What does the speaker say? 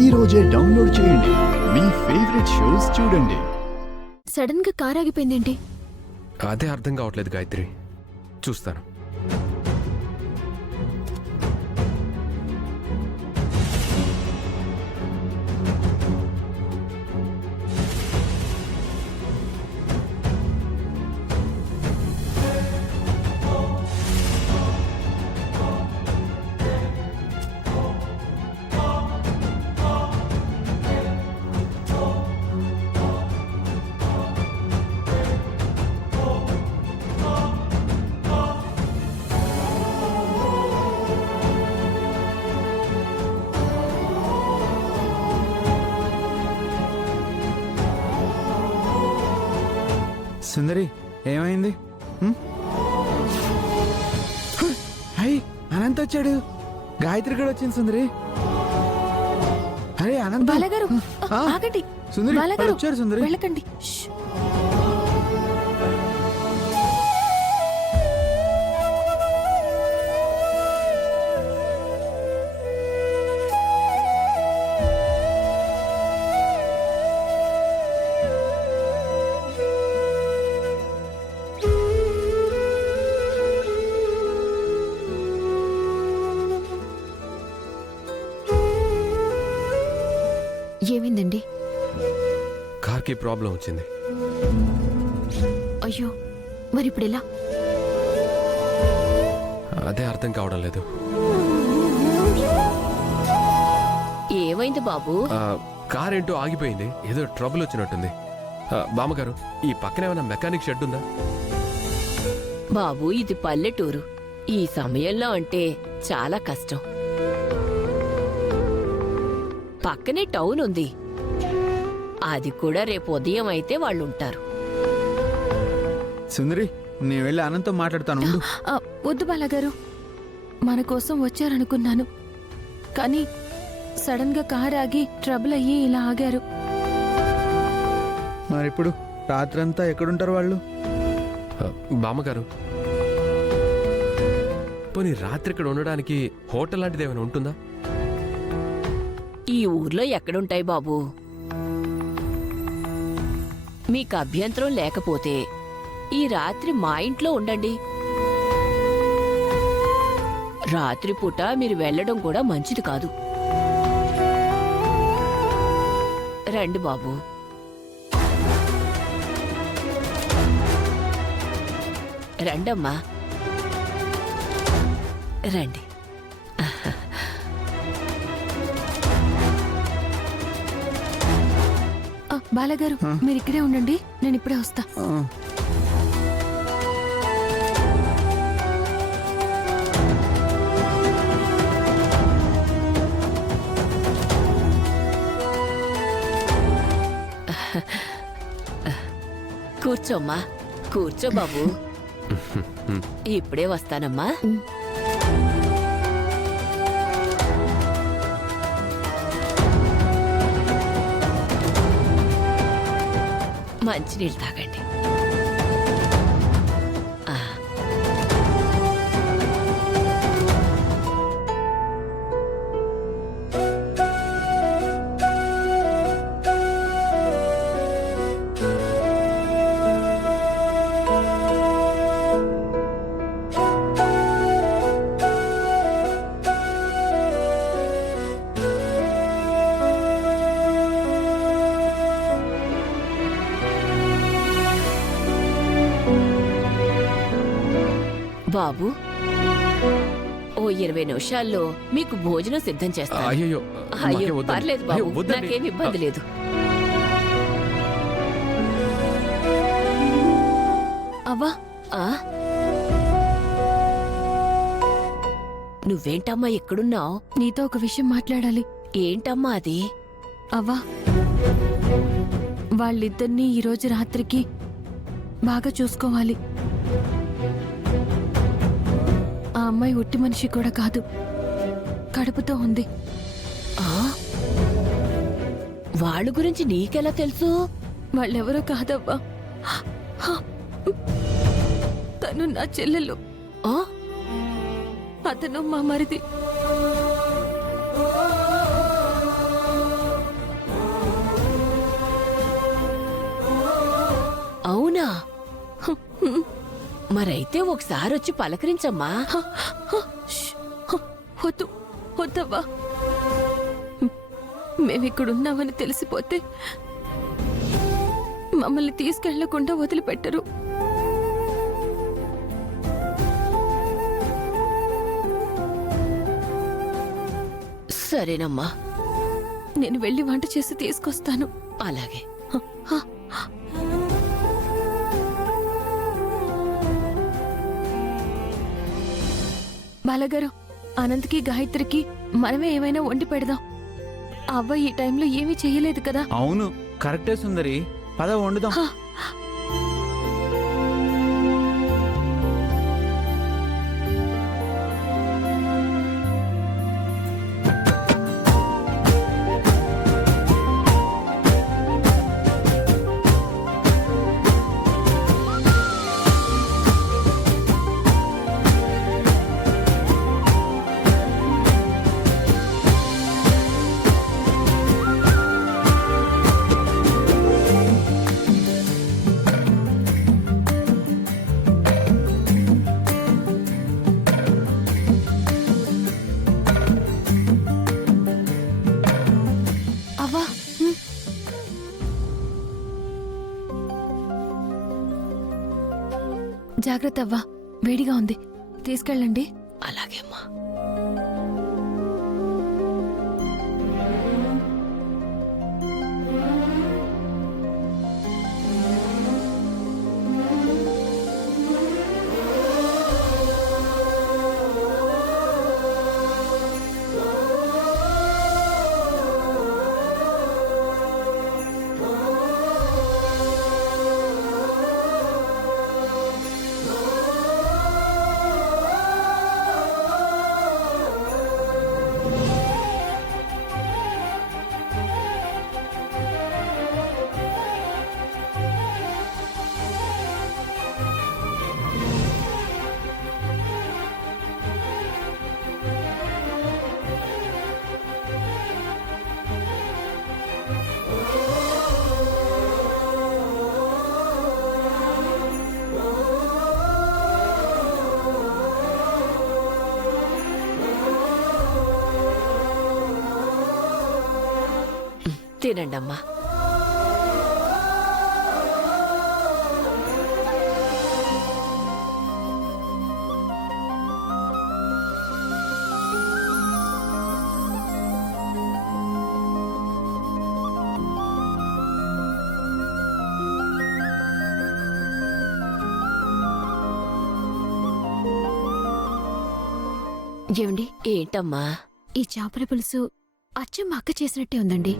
ఈ రోజే డౌన్లోడ్ చేయండి. మీ ఫేవరెట్ షోస్ చూడండి. సడన్ గా కార్ ఆగిపోయిందేంటి? అదే అర్థం కావట్లేదు గాయత్రి. చూస్తాను. సుందరి, ఏమైంది? అయ్యి అనంత్ వచ్చాడు. గాయత్రి కూడా వచ్చింది. సుందరి, అరే అనంత్ బాలగారు ఆగండి. సుందరి బాలగారు వచ్చారు. సుందరి వెళ్ళకండి. ఏమైందండి? కార్కి ప్రాబ్లం వచ్చింది. అయ్యో, మరి ఇప్పుడు ఎలా? అదే అర్థం కావడం లేదు. ఏమైంది బాబు? కార్ ఏంటో ఆగిపోయింది. ఏదో ట్రబుల్ వచ్చినట్టుంది. బామ్మగారు, ఈ పక్కన ఏమైనా మెకానిక్ షెడ్ ఉందా? బాబు, ఇది పల్లెటూరు. ఈ సమయంలో అంటే చాలా కష్టం. పక్కనే టౌన్ ఉంది. అది కూడా రేపు ఉదయం అయితే వాళ్ళుంటారు. సుందరి, నేను వెళ్ళి అనంత్తో మాట్లాడతాను. వద్దు బాలగారు, మన కోసం వచ్చారనుకున్నాను. కానీ సడన్ గా కార్ ఆగి ట్రబుల్ అయ్యి ఇలా ఆగారు. మరి ఇప్పుడు రాత్రంతా ఎక్కడుంటారు వాళ్ళు? బామ్మగారు, పోనీ రాత్రి ఇక్కడ ఉండడానికి హోటల్ లాంటిది ఏమైనా ఉంటుందా? ఈ ఊర్లో ఎక్కడుంటాయి బాబు? మీకు అభ్యంతరం లేకపోతే ఈ రాత్రి మా ఇంట్లో ఉండండి. రాత్రిపూట మీరు వెళ్ళడం కూడా మంచిది కాదు. రండి బాబు. రండమ్మా, రండి. బాలగారు, మీరు ఇక్కడే ఉండండి, నేను ఇప్పుడే వస్తా. కూర్చోమ్మా, కూర్చో బాబు. ఇప్పుడే వస్తానమ్మా. మంచినీళ్ళు తాగండి. బాబు, ఓ 20 నిమిషాల్లో మీకు భోజనం సిద్ధం చేస్తాను. అయ్యో, అయ్యో, పర్లేదు బాబు, నాకేం ఇబ్బంది లేదు. అవ్వా, నువ్వేంటమ్మా ఎక్కడున్నావు? నీతో ఒక విషయం మాట్లాడాలి. ఏంటమ్మా అది? అవ్వా, వాళ్ళిద్దరినీ ఈరోజు రాత్రికి బాగా చూసుకోవాలి. ఆ అమ్మాయి ఒట్టి మనిషి కూడా కాదు, కడుపుతో ఉంది. వాళ్ళ గురించి నీకెలా తెలుసు? వాళ్ళెవరో కాదవ్వా, తను నా చెల్లెలు, అతను మా మరిది. మరైతే ఒకసారి వచ్చి పలకరించమ్మా. ష్! వద్దు వద్దవ్వా. మేమిక్కడున్నామని తెలిసిపోతే మమ్మల్ని తీసుకెళ్లకుండా వదిలిపెట్టరు. సరేనమ్మా, నేను వెళ్ళి వంట చేసి తీసుకొస్తాను. అలాగే. బాలగారు, అనంత్కి గాయత్రికి మనమే ఏమైనా వండి పెడదాం. అవ్వ ఈ టైంలో ఏమీ చేయలేదు కదా. అవును, కరెక్టే సుందరి. పద వండుదాం. హా. అవ్వా, జాగ్రత్త అవ్వా, వేడిగా ఉంది, తీసుకెళ్ళండి. అలాగే అమ్మా. తినండమ్మా. ఏమండి, ఏంటమ్మా? ఈ చేపల పులుసు అచ్చం మా అక్క చేసినట్టే ఉందండి.